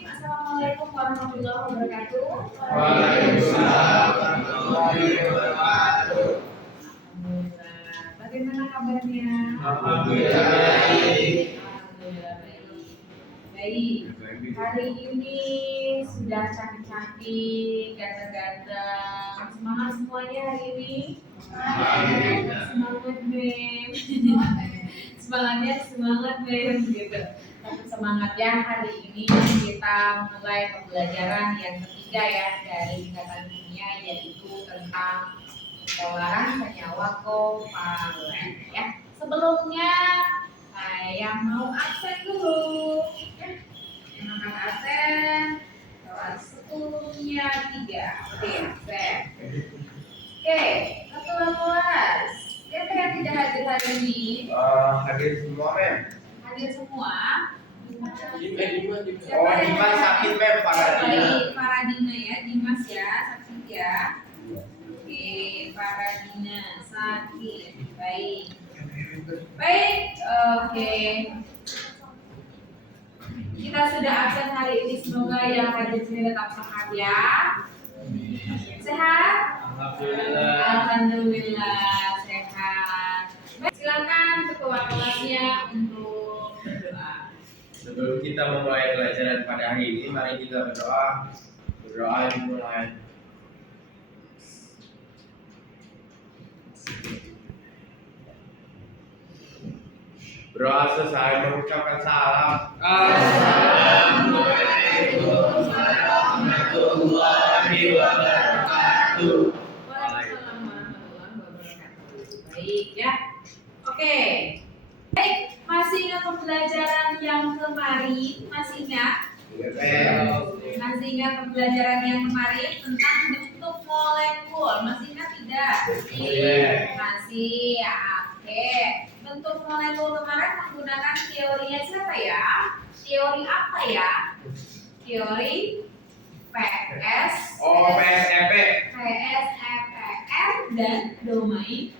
Assalamualaikum warahmatullahi wabarakatuh. Waalaikumsalam warahmatullahi wabarakatuh. Alhamdulillah. Bagaimana kabarnya? Alhamdulillah baik. Alhamdulillah baik. Baik. Hari ini sudah cantik-cantik, ganteng-ganteng. Semangat semuanya hari ini. Semangat Mem. Semangatnya semangat Mem gitu. Semangat ya, hari ini kita mulai pembelajaran yang ketiga ya dari Ikatan Kimia, yaitu tentang pengeluaran senyawa kovalen ya. Sebelumnya saya mau absen dulu ya. Yang akan absen kelas 10-nya 3. Oke, absen. Oke, ketua kelas. Siapa yang tidak hadir hari ini? Hadir semua Mem. Hadir semua. Dimas sakit Mem, Paradina ya, Dimas ya, sakit ya. Oke, Paradina sakit. Baik. Baik, oke. Kita sudah absen hari ini, semoga yang hadir sini tetap sehat ya. Sehat? Alhamdulillah. Alhamdulillah sehat. Baik, silakan ketua kelasnya untuk berdoa. Sebelum kita memulai pelajaran pada hari ini, mari kita berdoa. Berdoa dimulai. Berdoa selesai mengucapkan salam. Assalamualaikum warahmatullahi wabarakatuh. Waalaikumsalam warahmatullahi wabarakatuh. Baik ya. Oke. Baik, masih ingat pembelajaran yang kemarin? Masih ingat? Masih ingat pembelajaran yang kemarin tentang bentuk molekul? Masih ingat tidak? Masih. Ya, oke. Bentuk molekul kemarin menggunakan teorinya siapa ya? Teori apa ya? Teori PS, PSEP. PSEPR dan domain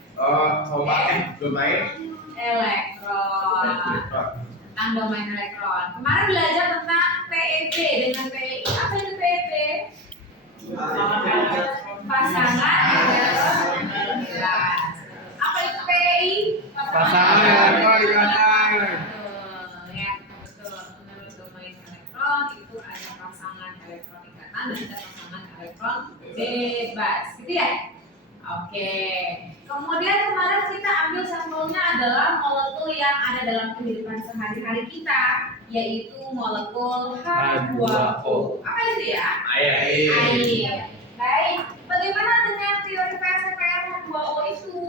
Domain elektron. Tentang domain elektron. Kemarin belajar tentang PEB dengan PEI. Apa itu PEB? Pasangan elektron jelas. Apa itu PEI? Pasangan elektron ikatan. Betul, ya, betul. Menurut domain elektron itu ada pasangan elektron ikatan dan ada pasangan elektron bebas, gitu ya? Oke. Kemudian kemarin kita ambil sampelnya adalah molekul yang ada dalam kehidupan sehari-hari kita, yaitu molekul H2O. Apa itu ya? Air. Baik. Bagaimana dengan teori PSEPR H2O itu?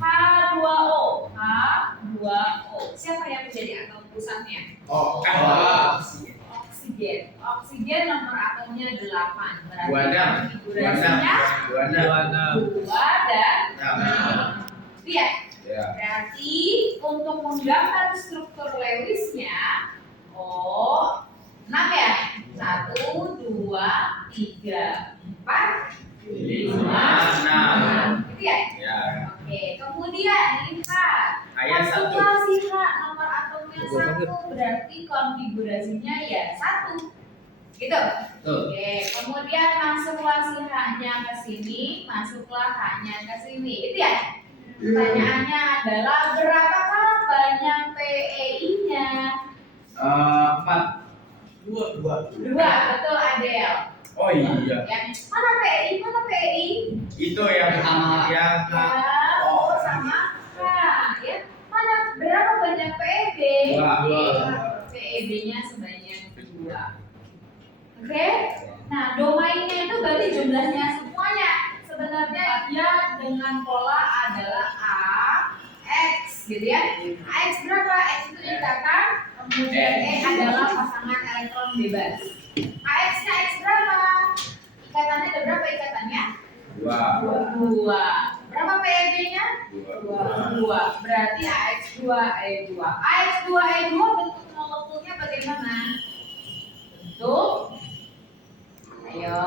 H2O. H2O. Siapa yang menjadi atom pusatnya? Oksigen. Oksigen nomor atomnya 8. Berarti konfigurasinya 2 dan 6. Iya. Berarti untuk menggambar struktur Lewisnya 6 ya. 1, 2, 3, 4, 5, 6. Gitu ya? Oke, kemudian lihat. Konfigurasi H nomor atomnya 1 berarti konfigurasinya ya 1. Gitu. Oke, kemudian masuklah si H-nya ke sini, masuklah H-nya ke sini. Itu ya? Pertanyaannya adalah berapakah banyak PEI-nya? 4. 2. Betul Adel. Oh iya. Ya. Mana PEI? Mana PEI? Itu yang sama yang Sama H, ya. Mana berapa banyak PEB? 2. PEB-nya sebanyak 2. Oke? Nah, domainnya itu berarti jumlahnya semuanya. Sebenarnya dia dengan pola adalah AX, gitu ya. AX berapa? X itu ikatan, kemudian E adalah pasangan elektron bebas. AX-nya X berapa? Ikatannya ada berapa ikatannya? 2. Berapa PEB-nya? 2. Berarti AX2E2. AX2E2 bentuk molekulnya bagaimana? Bentuk, ayo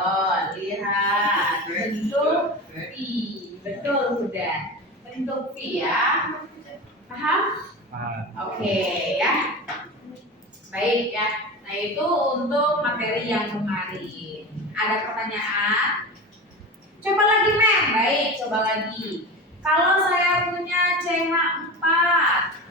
lihat, bentuk V. Betul sudah. Bentuk V ya. Paham? Oke ya. Baik ya. Baik. Itu untuk materi yang kemarin. Ada pertanyaan? Coba lagi, Mem. Baik, coba lagi. Kalau saya punya CH4,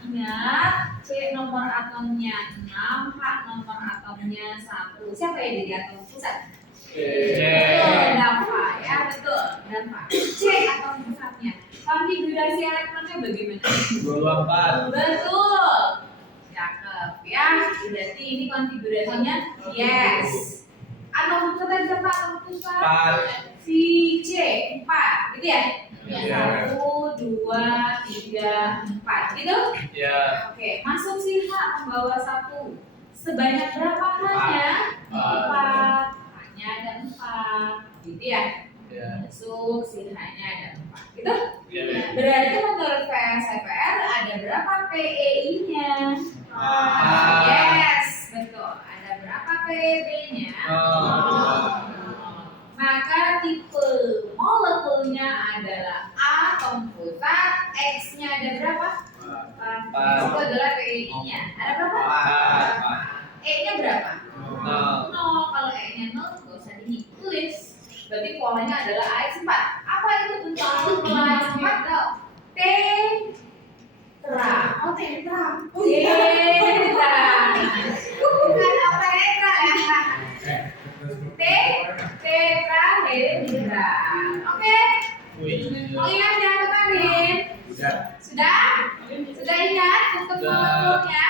ingat C nomor atomnya 6, H nomor atomnya 1. Siapa yang jadi atom pusat? Betul, Dafa ya, betul, Dafa. C atom pusatnya. Konfigurasi elektronnya bagaimana? 24. Betul. Cakep ya. Berarti ini konfigurasinya yes. Atom pusatnya berapa atom pusat? 4. Si C 4, gitu ya? Iya. 1, 2, 3, 4, gitu? Ya. Oke, masuk si H membawa 1. Sebanyak berapa H-nya? 4. H-nya ada 4, gitu ya? Ya. Masuk si H-nya ada 4, gitu? Ya. Berarti menurut VSFR ada berapa PEI-nya? Ah. Yes, betul. Ada berapa PEB-nya? Maka tipe molekulnya adalah atom pusat, X-nya ada berapa? 4. Itu adalah PEI-nya. Ada berapa? 4. E-nya berapa? 0. 0. Kalau E-nya 0, nggak usah ditulis. Berarti polanya adalah AX4. Apa itu bentuk molekul AX4? Tetra. Oh, tetra. Tetra. Bukan tetra ya. Tetrahedra. Oke? Oh iya, jangan lupain. Sudah? Sudah ingat untuk molekulnya?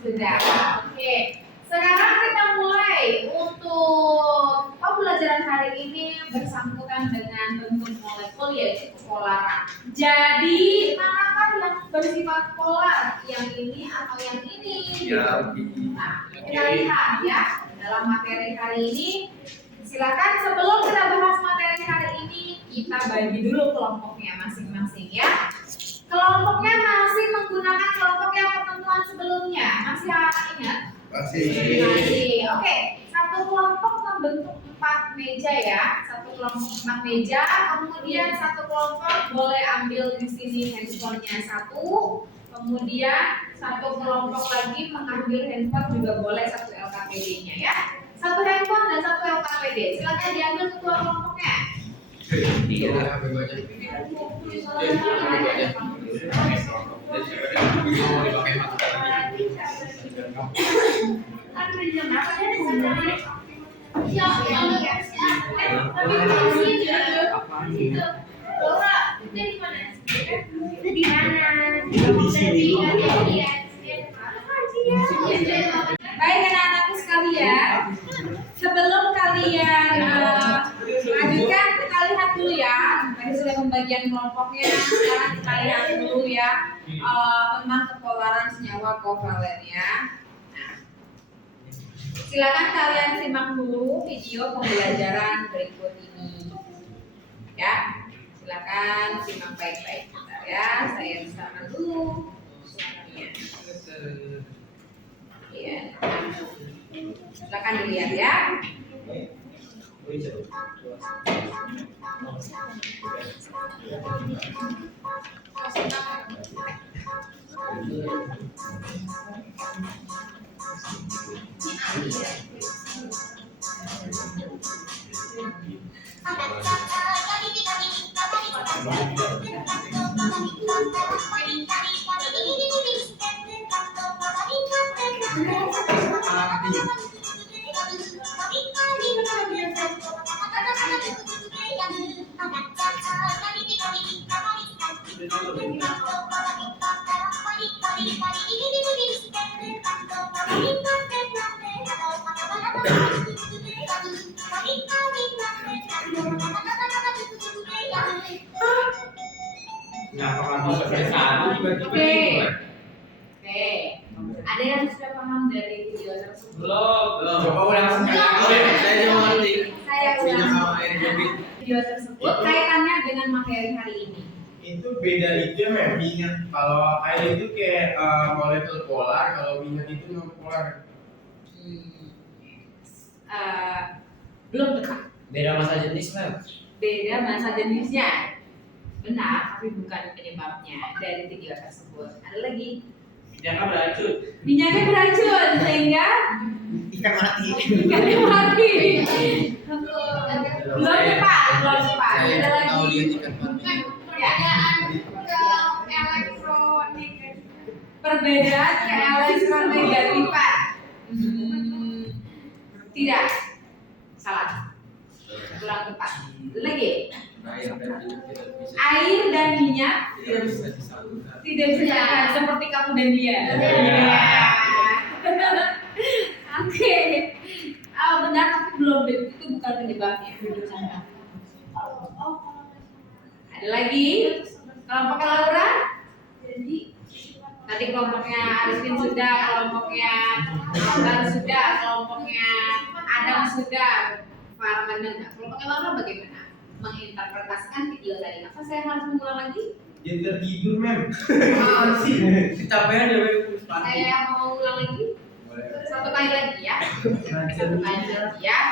Sudah. Oke. Sekarang kita mulai untuk pembelajaran hari ini bersangkutan dengan bentuk molekul yaitu polaran. Jadi, manakah yang bersifat polar? Yang ini atau yang ini? Nah, kita lihat ya dalam materi hari ini. Silakan sebelum kita bahas materi hari ini, kita bagi dulu kelompoknya masing-masing ya. Kelompoknya masih menggunakan kelompok yang pertemuan sebelumnya. Masih ingat? Masih. Oke, satu kelompok membentuk 4 meja ya. Satu kelompok 4 meja, kemudian satu kelompok boleh ambil di sini handphonenya 1. Kemudian satu kelompok lagi mengambil handphone juga boleh, 1 LKPD-nya ya. Satu handphone dan 1 LKPD. Silakan diambil ketua kelompoknya. Baik anak-anakku sekalian, sebelum kalian lanjutkan, kita lihat dulu ya. Tadi sudah pembagian kelompoknya, sekarang kita lihat dulu ya tentang kepolaran senyawa kovalen ya. Silakan kalian simak dulu video pembelajaran berikut ini. Ya, silakan simak baik-baik. Bentar ya, saya bisa dulu suaranya. Iya. Silakan dilihat ya. Oke. Ada yang sudah paham dari video tersebut? Coba ulang sekali. Saya cuma ngerti. Saya ulang. Video tersebut kaitannya dengan materi hari ini. Itu beda itu memang minyak. Kalau air itu kayak molekul polar, kalau minyak itu non polar. Belum tepat. Beda masa jenis, Mem. Beda masa jenisnya. Benar, tapi bukan penyebabnya dari video tersebut. Ada lagi. Minyaknya beracun. Minyaknya beracun sehingga Ikan mati. Ikannya mati. Belum cepat. Saya Ada lagi. tahu lihat ikan mati. Perbedaan keelektronegatifan. Tidak. Salah. Kurang tepat. Lagi. Air dan minyak Tidak bisa disatukan. tidak disatukan seperti kamu dan dia. Oke. Benar tapi belum, itu bukan penyebabnya. Ada lagi? Kelompoknya Laura? Tadi kelompoknya Arifin sudah, kelompoknya Bang sudah, kelompoknya Adam sudah, Farman dan kelompoknya Laura bagaimana? Menginterpretasikan video tadi. Apa saya harus mengulang lagi? Dia tertidur, Mem. Kecapean ya, Mem. Saya mau ulang lagi? Satu kali lagi ya. Satu kali lagi ya.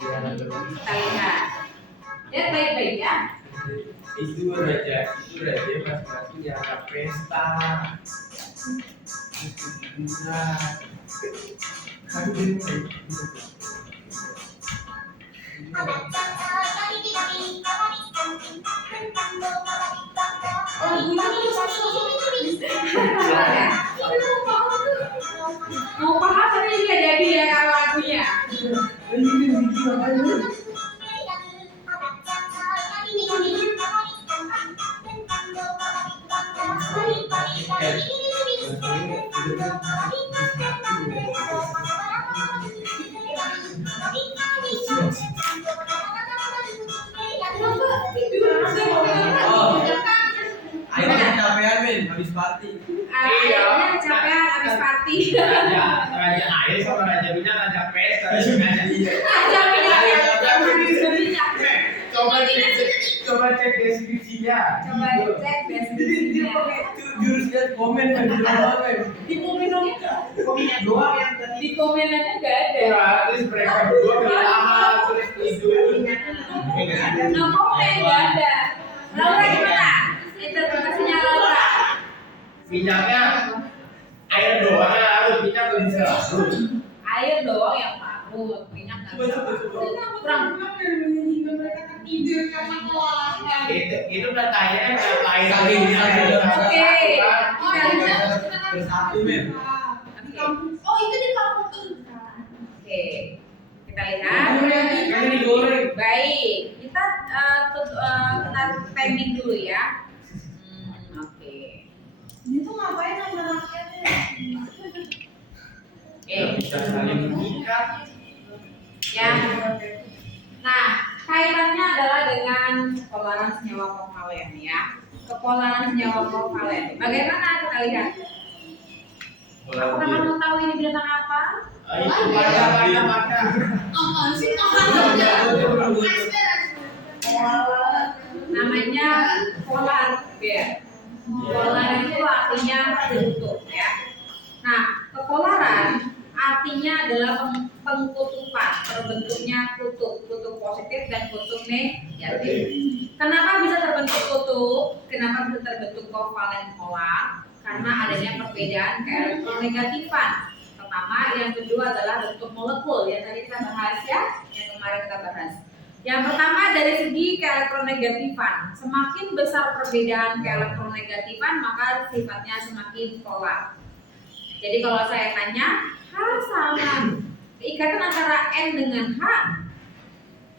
Kita lihat. Lihat baik-baik ya. Itu raja masing-masing dianggap pesta. Mau paham tapi nggak jadi ya kalau lagunya. Akhirnya kecapean, Mem. Habis party. Akhirnya kecapean habis party. Raja air sama raja minyak raja pesta. Aja minyak ya. Minyak. Coba cek deskripsinya. Coba cek deskripsinya. Jurus lihat komen kan di bawah, Mem. Di komen dong. Komennya doang yang tadi. Di komen aja nggak ada. Gratis mereka berdua kelelahan terus tidur. No komen nggak ada. Laura gimana? Interpretasinya Laura. Minyaknya air doang yang larut, minyak nggak bisa larut. Air doang yang larut, minyak nggak bisa larut. Kurang. Itu udah kayaknya kayak air Saling Oke. bersatu, Mem. Oh itu di kampung ini. Oke. Kita lihat. Kan digoreng. Baik. Kita kita pending dulu ya. Oke. Ini tuh ngapain anak-anaknya? bisa saling mengikat. Ya. Nah, kaitannya adalah dengan kepolaran senyawa kovalen ya. Kepolaran senyawa kovalen. Bagaimana kita lihat? Apakah kamu tahu ini binatang apa? Itu pada. Apa sih? Namanya polar bear. Polar itu artinya bentuk ya. Nah, kepolaran artinya adalah pengkutupan, terbentuknya kutub positif dan kutub negatif. Kenapa bisa terbentuk kutub? Kenapa bisa terbentuk kovalen polar? Karena adanya perbedaan keelektronegatifan. Pertama, yang kedua adalah bentuk molekul yang tadi kita bahas ya, yang kemarin kita bahas. Yang pertama dari segi keelektronegatifan, semakin besar perbedaan keelektronegatifan maka sifatnya semakin polar. Jadi kalau saya tanya H sama ikatan antara N dengan H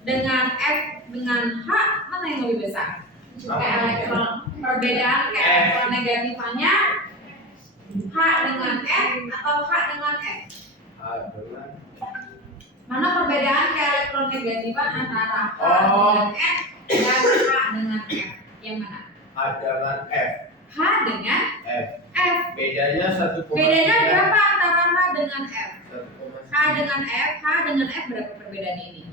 dengan F dengan H mana yang lebih besar? Perbedaan keelektronegatifannya H dengan N atau H dengan F? Mana perbedaan keelektronegatifan antara H dengan N dan H dengan F? Yang mana? H dengan F. H dengan F. F. Bedanya 1,9. Bedanya berapa antara H dengan F? 1,9. H dengan F berapa perbedaan ini?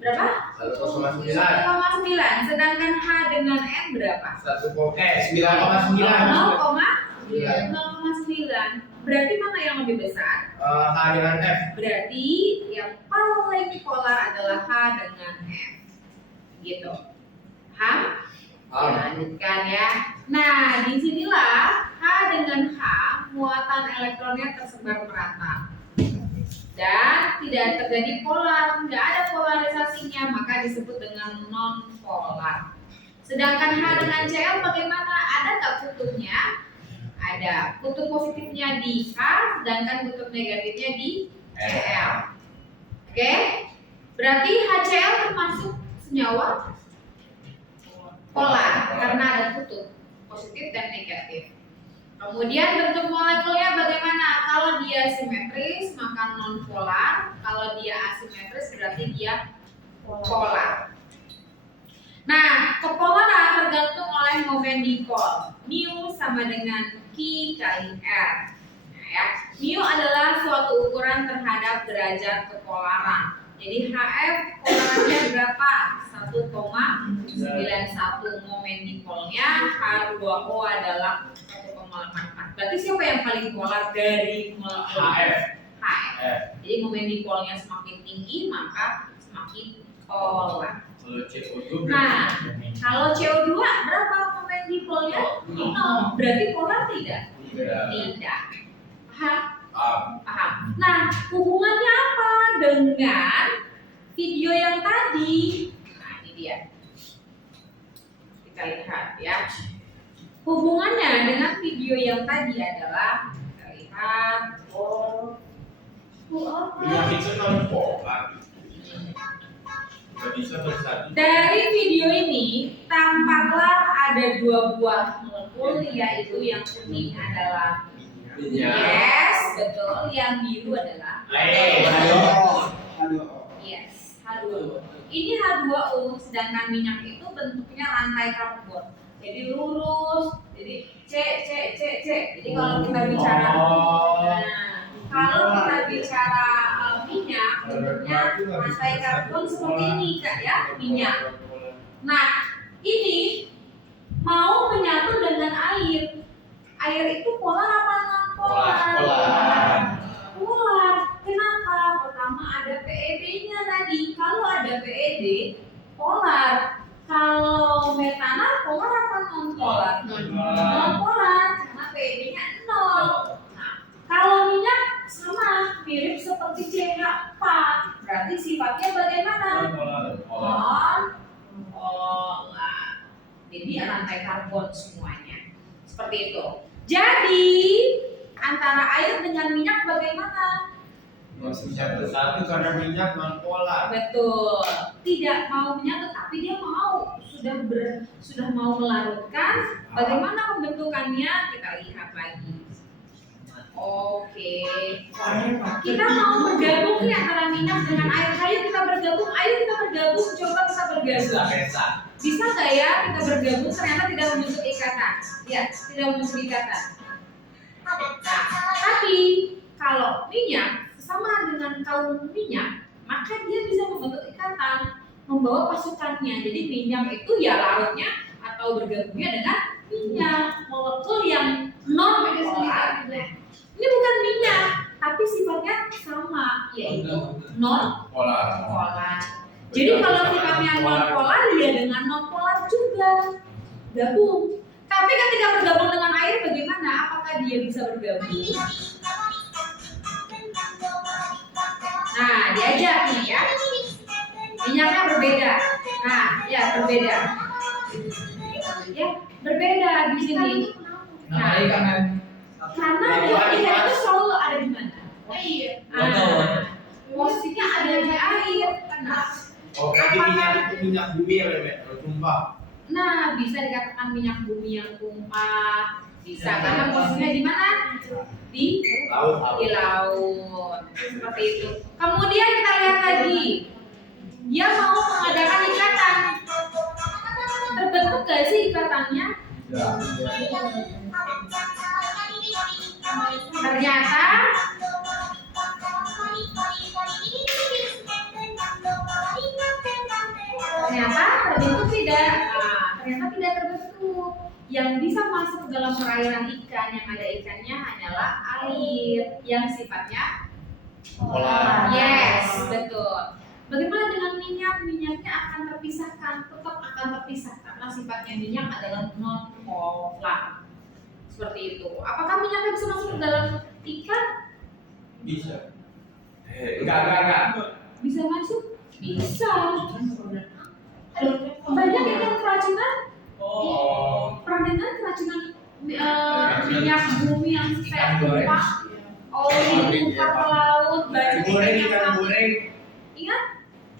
Berapa? 1,9. 1,9. Sedangkan H dengan N berapa? 9,9. 0,9. Berarti mana yang lebih besar? H dengan F. Berarti yang paling polar adalah H dengan F. Gitu. Lanjutkan ya. Nah, disinilah H dengan H, muatan elektronnya tersebar merata dan tidak terjadi polar, tidak ada polarisasinya, maka disebut dengan non polar. Sedangkan H dengan Cl bagaimana? Ada nggak kutubnya? Ada. Kutub positifnya di H, sedangkan kutub negatifnya di Cl. Oke? Berarti HCl termasuk senyawa polar karena ada kutub positif dan negatif. Kemudian bentuk molekulnya bagaimana? Kalau dia simetris maka non polar, kalau dia asimetris berarti dia polar. Nah, kepolaran tergantung oleh momen dipol. Mu sama dengan Q kali R. Nah, ya. Mu adalah suatu ukuran terhadap derajat kepolaran. Jadi HF polarannya berapa? 1,91. Momen dipolnya H2O adalah 1,84. Berarti siapa yang paling polar dari molekul HF. HF? Jadi momen dipolnya semakin tinggi maka semakin polar. Kalau CO2 Nah, kalau CO2 berapa momen dipolnya? 0. Berarti polar tidak? Tidak. Paham? Paham. Nah, hubungannya apa dengan video yang tadi? Nah, ini dia. Kita lihat ya. Hubungannya dengan video yang tadi adalah kita lihat minyak itu non polar. Nggak bisa bersatu. dari video ini tampaklah ada dua buah molekul, yaitu yang kuning adalah yes, betul. Yang biru adalah yes, H2O. Ini H2O, sedangkan minyak itu bentuknya rantai karbon. Jadi lurus, jadi C. Jadi kalau kita bicara kalau kita bicara minyak, bentuknya rantai karbon seperti ini Kak ya, minyak. Nah, ini mau menyatu dengan air. Air itu polar apa non polar? Polar. Kenapa? Pertama ada PEB-nya tadi. Kalau ada PEB, polar. Kalau metanol polar apa non polar? Non polar karena PEB-nya 0. Nah, kalau minyak sama, mirip seperti CH4. Berarti sifatnya bagaimana? Non polar. Jadi rantai karbon semuanya. Seperti itu. Jadi antara air dengan minyak bagaimana? Bisa bersatu karena minyak non polar. Betul. Tidak mau menyatu, tapi dia mau sudah mau melarutkan. Bagaimana pembentukannya? Kita lihat lagi. Oke. Kita mau bergabung nih antara minyak dengan air. Ayo kita bergabung. Coba kita bergabung. Bisa nggak ya kita bergabung? Ternyata tidak membentuk ikatan. Ya, tidak membentuk ikatan. Nah, tapi kalau minyak sama dengan kaum minyak, maka dia bisa membentuk ikatan, membawa pasukannya. Jadi minyak itu ya larutnya atau bergabungnya dengan minyak, molekul yang non polar. Ini bukan minyak, tapi sifatnya sama, yaitu non polar. Jadi kalau sifatnya non polar, ya dengan non polar juga gabung. Tapi ketika bergabung dengan air, bagaimana? Apakah dia bisa bergabung? Nah, diajak nih ya. Minyaknya berbeda. Nah, ya berbeda. Ya, berbeda di sini. Nah, karena dinamika itu selalu ada di mana? Posisinya ada di air. Nah, Berarti minyak itu minyak bumi ya, Beb? Tumpah. Nah, bisa dikatakan minyak bumi yang tumpah. Bisa karena posisinya di mana? Di laut. Seperti itu. Kemudian kita lihat lagi. Dia mau mengadakan ikatan. Terbentuk gak sih ikatannya? Ternyata terbentuk tidak. Ternyata tidak terbentuk. Yang bisa masuk ke dalam perairan ikan yang ada ikannya hanyalah air yang sifatnya Polar. yes, betul. Bagaimana dengan minyak? Minyaknya akan terpisahkan, tetap akan terpisah karena sifatnya minyak adalah non polar. Seperti itu. Apakah minyaknya bisa masuk ke dalam ikan? Bisa. Enggak. Bisa masuk? Bisa. Banyak ikan keracunan. Oh. Pernah dengar keracunan minyak bumi yang saya tumpah? Oh, ditumpah ke laut, banyak Goreng yang ikan mati. goreng. Ingat?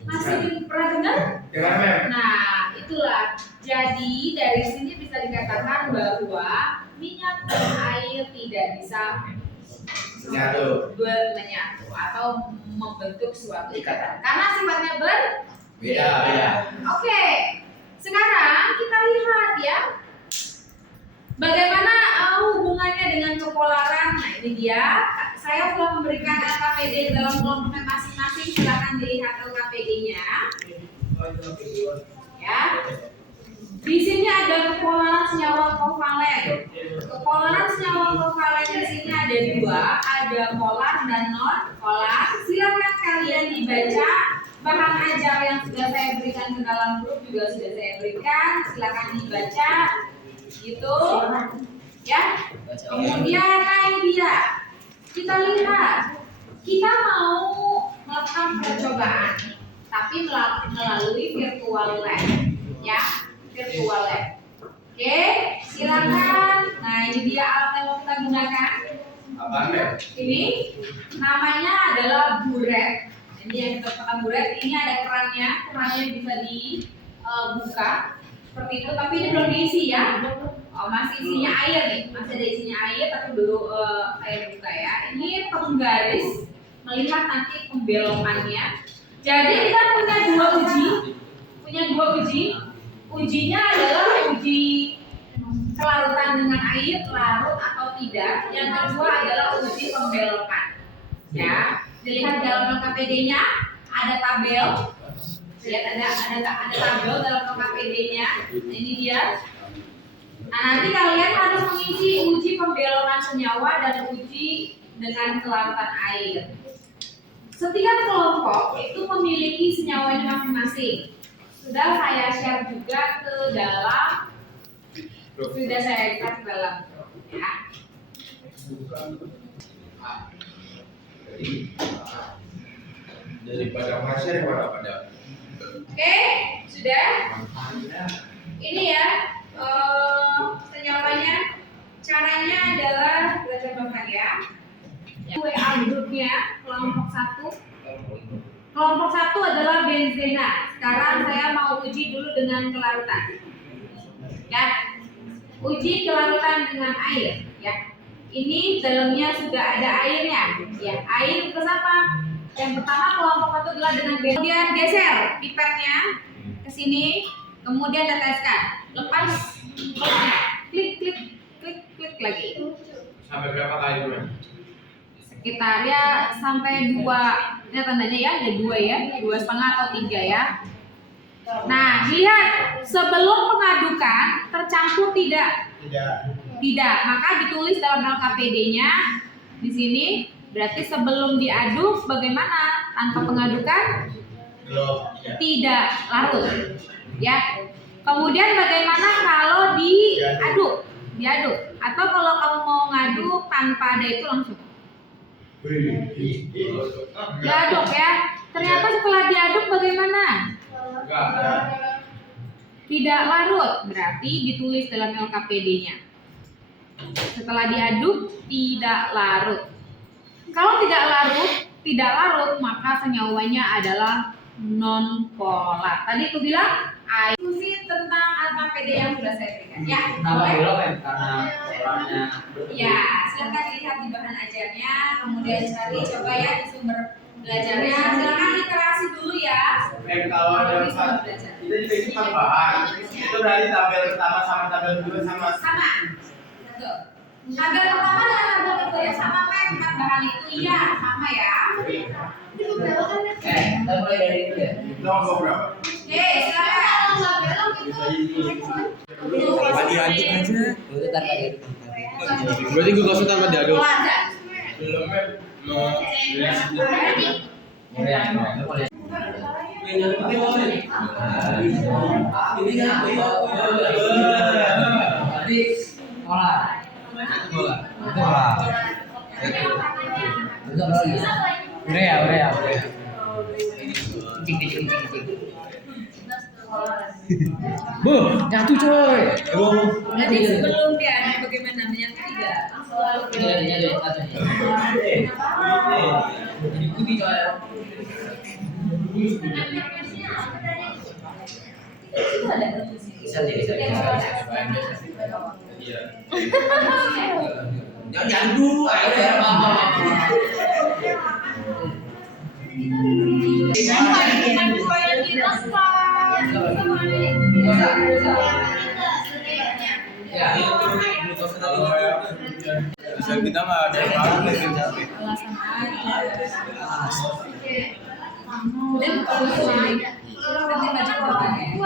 Masih pernah dengar? Dengar mem. Nah, itulah. Jadi dari sini bisa dikatakan bahwa minyak dan air tidak bisa Menyatu. menyatu atau membentuk suatu ikatan karena sifatnya berbeda. Beda. Oke, sekarang kita lihat ya, bagaimana hubungannya dengan kepolaran. Nah ini dia, saya telah memberikan LKPD dalam kelompoknya masing-masing. Silakan dilihat LKPD-nya. Ya. Di sini ada kepolaran senyawa kovalen. Kepolaran senyawa kovalen di sini ada dua, ada polar dan non polar. Silakan kalian dibaca bahan ajar yang sudah saya berikan ke dalam grup juga sudah saya berikan. Silakan dibaca, gitu, ya. Kemudian lain dia, kita lihat, kita mau melakukan percobaan, tapi melalui virtual lab, ya. Virtual lab. Oke, silakan. Nah, ini dia alat yang mau kita gunakan. Apaan mem? Ini namanya adalah buret. Ini yang kita pakai buret. Ini ada kerannya. Kerannya bisa dibuka seperti itu. Tapi ini belum diisi ya. Oh, masih isinya air nih. Masih ada isinya air, tapi belum saya buka ya. Ini penggaris melihat nanti pembelokannya. Jadi kita punya dua uji. Ujinya adalah uji kelarutan dengan air, larut atau tidak. Yang kedua adalah uji pembelokan. Ya, dilihat dalam LKPD-nya ada tabel. Lihat ada tabel dalam LKPD-nya. Nah, ini dia. Nah, nanti kalian harus mengisi uji pembelokan senyawa dan uji dengan kelarutan air. Setiap kelompok itu memiliki senyawanya masing-masing. Sudah saya share juga ke dalam, sudah saya share ke dalam, ya. Daripada pasir mana pada? Oke, sudah. Ini ya senyawanya. Caranya adalah belajar bahan ya. WA grupnya kelompok 1. Kelompok 1 adalah benzena. Sekarang saya mau uji dulu dengan kelarutan. Ya. Uji kelarutan dengan air, ya. Ini dalamnya sudah ada airnya. Ya, air terus apa? Yang pertama kelompok 1 adalah dengan benzena. Kemudian geser pipetnya ke sini, kemudian teteskan. Lepas klik lagi. Sampai berapa kali mem? Sekitar ya sampai 2. Ini tandanya ya, ada 2 ya, 2,5 atau 3 ya. Nah, lihat sebelum pengadukan tercampur tidak? Tidak. Maka ditulis dalam LKPD-nya di sini. Berarti sebelum diaduk bagaimana? Tanpa pengadukan? Tidak larut. Ya. Kemudian bagaimana kalau diaduk? Atau kalau kamu mau ngaduk tanpa ada itu langsung? Diaduk ya. Ternyata setelah diaduk bagaimana? Tidak larut. Berarti ditulis dalam LKPD-nya. Setelah diaduk tidak larut. Kalau tidak larut maka senyawanya adalah non polar. Tadi aku bilang diskusi tentang LKPD yang sudah saya berikan. Ya, boleh. Karena orangnya. Ya, silakan dilihat di bahan ajarnya, kemudian cari coba ya di sumber belajarnya. Silakan literasi dulu ya. Mem, kalau ada Di sumber belajar. kita juga isi tambahan. Itu berarti tabel pertama sama tabel kedua sama. Sama. Betul. Tabel pertama dan tabel kedua ya sama kan? Empat bahan itu iya sama ya. Kita mulai dari itu ya. Nomor berapa? Oke, silakan. Apa diaduk aja? Itu tadi. Berarti gue kasih tanpa diaduk. Belum mem. Mau Ini polar. bola. Itu lah. Urea. Cicing. Bu, nyatu coy. Nanti sebelum diaduk bagaimana menyatu tidak? Jadi putih coy. Bisa. Iya. Jangan dulu aja. Bisa kita nggak ada yang tahu nih capek. Alasan aja. Kemudian kalau nanti baca korbannya.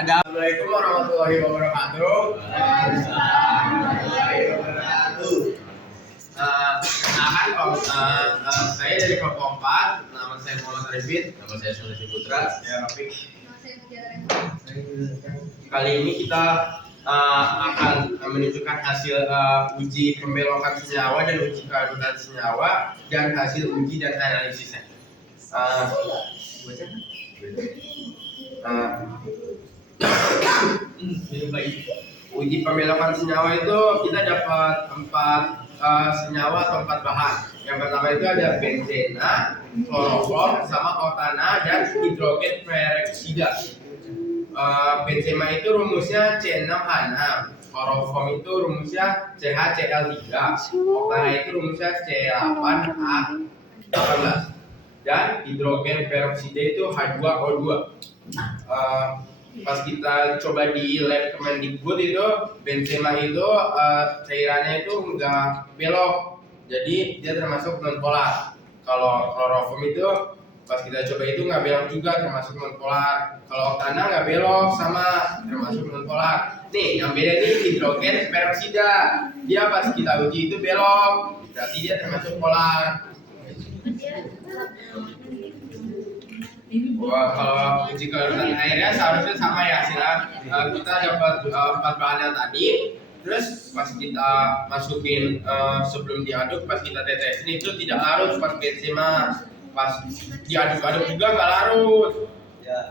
Assalamualaikum warahmatullahi wabarakatuh. Saya dari kelompok 4, nama saya Muhammad Arifin. Nama saya Sulaiman Putra. Ya, Rafiq. Kali ini kita akan menunjukkan hasil uji pembelokan senyawa dan uji keadukan senyawa dan hasil uji dan analisisnya. Uji pembelokan senyawa itu kita dapat 4 senyawa atau 4 bahan. Yang pertama itu ada benzena, kloroform, sama otana dan hidrogen peroksida. Benzema itu rumusnya C6H6, kloroform itu rumusnya CHCl3, otana itu rumusnya C8H18, dan hidrogen peroksida itu H2O2. Pas kita coba di lab Kemendikbud itu benzema itu cairannya itu enggak belok, jadi dia termasuk non polar. Kalau kloroform itu pas kita coba itu nggak belok juga, termasuk non polar. Kalau otana nggak belok, sama termasuk non polar. Nih yang beda nih hidrogen peroksida, dia pas kita uji itu belok, berarti dia termasuk polar. Wah, kalau uji keadukan airnya seharusnya sama ya hasilnya. Kita dapat 4 bahan yang tadi, terus pas kita masukin sebelum diaduk, pas kita tetesin itu tidak larut pas benzema, pas diaduk-aduk juga nggak larut.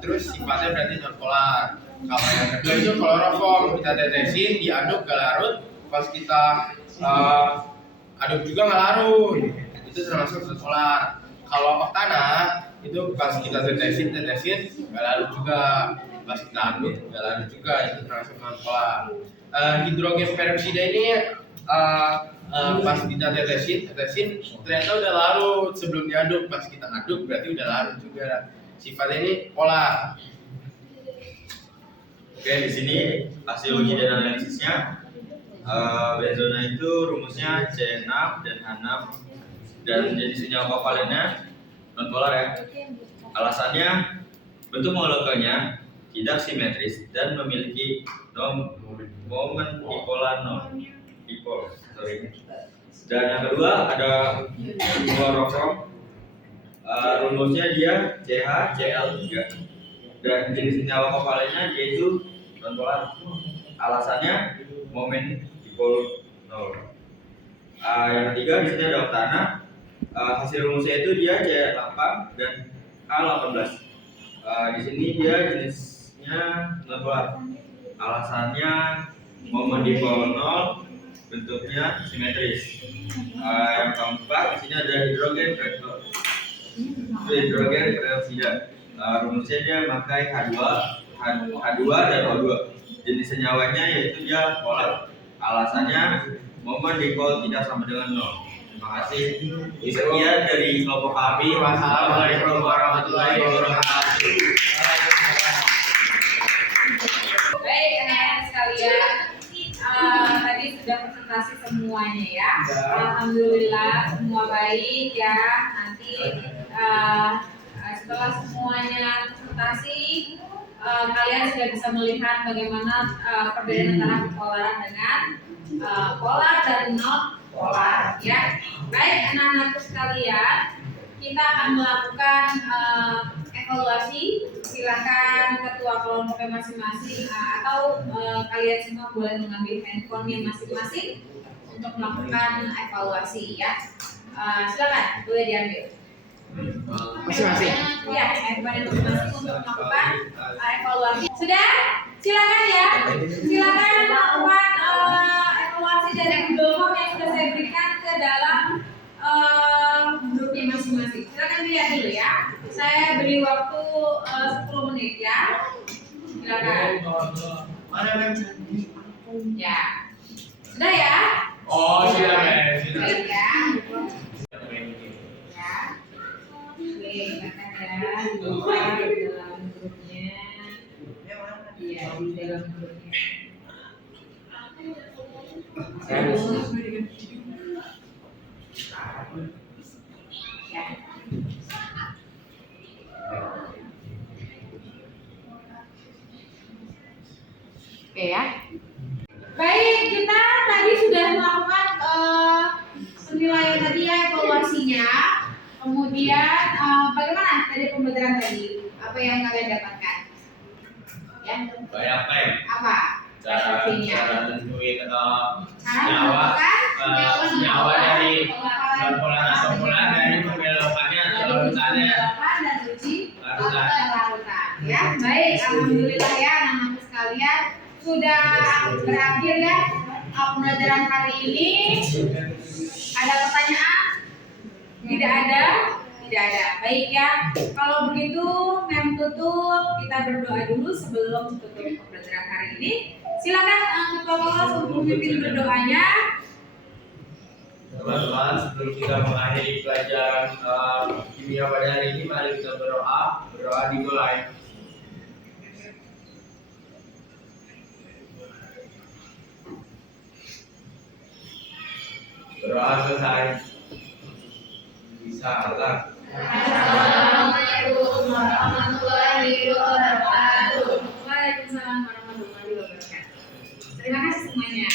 Terus sifatnya berarti non polar. Kalau yang kedua itu kloroform, kita tetesin, diaduk nggak larut, pas kita aduk juga nggak larut, itu termasuk non polar. Kalau otana itu pas kita tetesin nggak larut juga, pas kita aduk nggak larut juga, itu termasuk non polar. Hidrogen peroksida ini pas kita tetesin ternyata udah larut sebelum diaduk, pas kita aduk berarti udah larut juga, sifatnya ini polar. Oke, di sini hasil uji dan analisisnya. Benzona itu rumusnya C6 dan H6 dan jenis senyawa kovalennya non polar ya. Alasannya bentuk molekulnya tidak simetris dan memiliki momen dipolar dipol. Dan yang kedua ada kloroform. Rumusnya dia CHCl3 dan jenis senyawa kovalennya yaitu non polar. Alasannya momen dipol 0. Yang ketiga di sini ada otana. Hasil rumusnya itu dia C8 dan H18. Di sini dia jenisnya non polar. Alasannya momen dipol 0, bentuknya simetris. Yang keempat di sini ada hidrogen peroksida. Rumusnya dia memakai H2 dan O2. Jenis senyawanya yaitu dia polar. Alasannya momen dipol tidak sama dengan 0. Terima kasih. Sekian dari kelompok kami. Wassalamualaikum warahmatullahi wabarakatuh. Baik, anak-anak sekalian, tadi sudah presentasi semuanya ya. Alhamdulillah semua baik ya. Nanti setelah semuanya presentasi, kalian sudah bisa melihat bagaimana perbedaan antara bipolaran dengan polar dan non pola. Ya, baik anak-anakku sekalian, kita akan melakukan evaluasi. Silakan ketua kelompoknya masing-masing atau kalian semua boleh mengambil handphonenya masing-masing untuk melakukan evaluasi ya. Silakan boleh diambil. Masing-masing. Ya, handphone masing-masing untuk melakukan evaluasi. Sudah? Silakan ya. Silakan melakukan evaluasi dari Google Form yang sudah saya berikan ke dalam grupnya masing-masing. Silakan dilihat dulu ya. Saya beri waktu 10 menit ya. Silakan. Ya. Sudah ya? Oh, silakan. Baik ya. Silakan. Ya. Oke, silakan ya. Dibuka di dalam grupnya. Iya, di dalam grupnya. Ya. Oke ya. Baik, kita tadi sudah melakukan penilaian tadi ya, evaluasinya. Kemudian bagaimana tadi pembelajaran tadi? Apa yang kalian dapatkan? Ya. Banyak time. Apa? Cara Persepsinya. nentuin Cara senyawa dari sempurna dari pembelokannya atau larutannya. dan uji Larutan. larutan. Ya, baik. Alhamdulillah ya anak-anak sekalian sudah berakhir ya pembelajaran hari ini. Ada pertanyaan? Tidak ada? Tidak ada. Baik ya. Kalau begitu, Mem tutup. Kita berdoa dulu sebelum tutup pembelajaran hari ini. Silakan ketua kelas untuk memimpin berdoanya. Teman-teman, sebelum kita mengakhiri pelajaran kimia pada hari ini, mari kita berdoa. Berdoa dimulai. Berdoa selesai. Bisa lah. Assalamualaikum warahmatullahi wabarakatuh. Waalaikumsalam warahmatullahi wabarakatuh. Terima kasih semuanya.